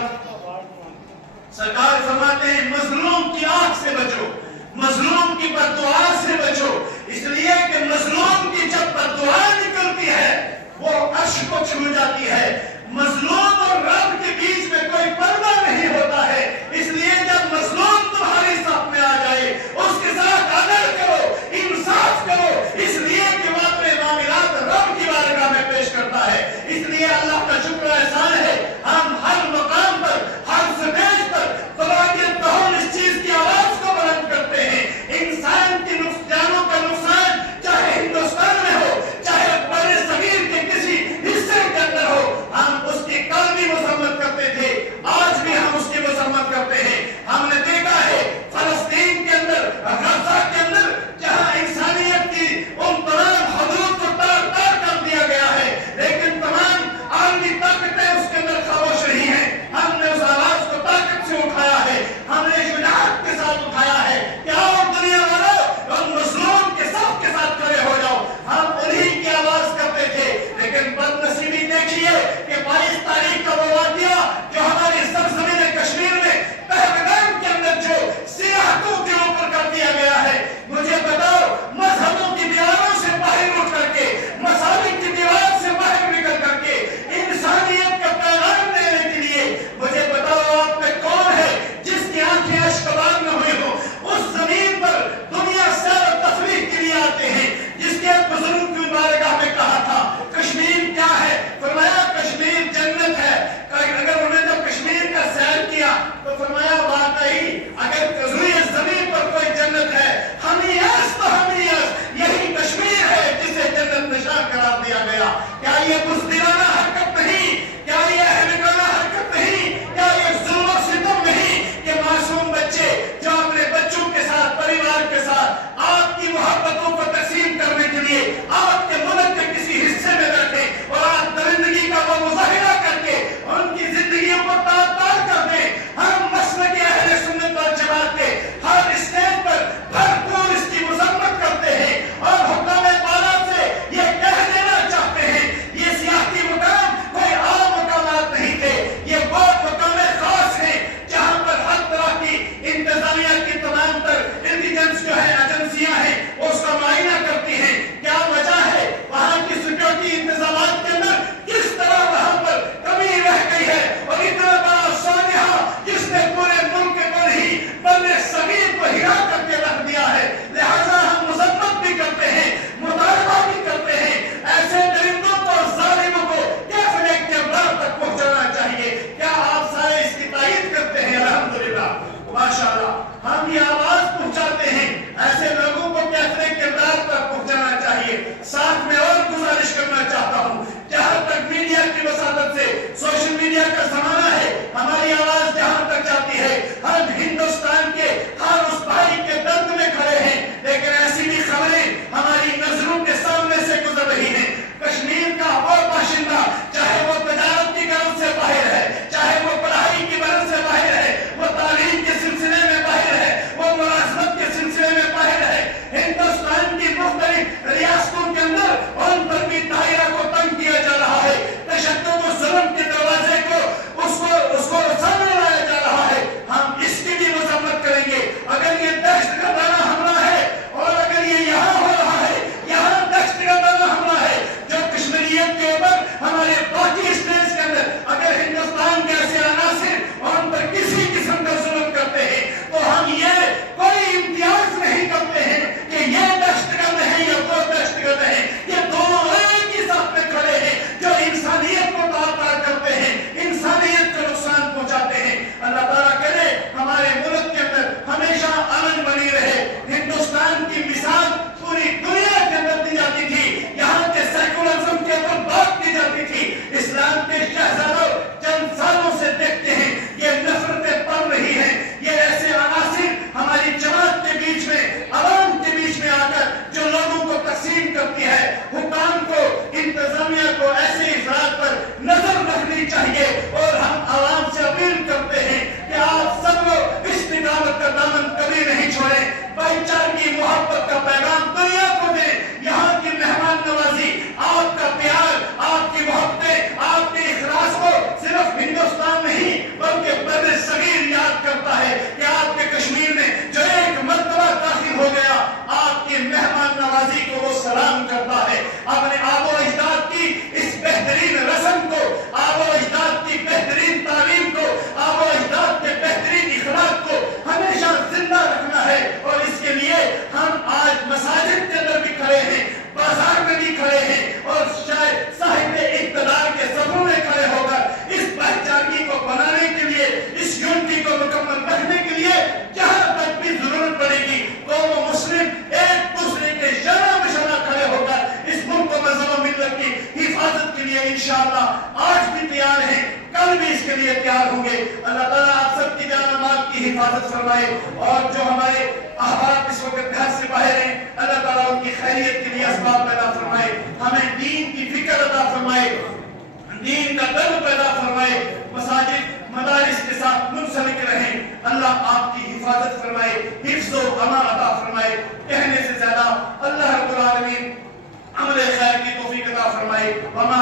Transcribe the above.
بات سرکار فرماتے ہیں مظلوم کی آنکھ سے بچو، مظلوم کی بددعا سے بچو، اس لیے کہ مظلوم کی جب بددعا نکلتی ہے وہ عرش کو چھو جاتی ہے۔ مظلوم اور رب کے بیچ میں کوئی پردہ نہیں ہوتا ہے، اس لیے جب مظلوم تمہاری صف میں آ جائے اس کے ساتھ عدل کرو، انصاف کرو، اس لیے کہ معاملات رب کی بارگاہ میں پیش کرتا ہے۔ اس لیے اللہ کا شکر احسان ہے ہم ہر مقام پر، ہر سٹیج پر فلاحیت بہن اس چیز کی آواز کو بلند کرتے ہیں۔ انسان کی جانوں کا نقصان چاہے ہندوستان میں ہو، چاہے بر صغیر کے کسی حصے کے اندر ہو، ہم اس کی قلبی انشاءاللہ آج بھی تیار ہیں، کل بھی اس کے لیے تیار ہوں گے۔ اللہ تعالیٰ آپ سب کی جان و مال کی حفاظت فرمائے، اور جو ہمارے احباب اس وقت گھر سے باہر ہیں اللہ تعالیٰ ان کی خیریت کے لیے اسباب پیدا فرمائے، ہمیں دین کی فکر عطا فرمائے، دین کا درد پیدا فرمائے، مساجد مدارس کے ساتھ منسلک رہیں۔ اللہ آپ کی حفاظت فرمائے، حفظ و امان عطا فرمائے۔ کہنے سے زیادہ اللہ رب العالمین عمل خیر کی توفیق عطا فرمائے۔ وما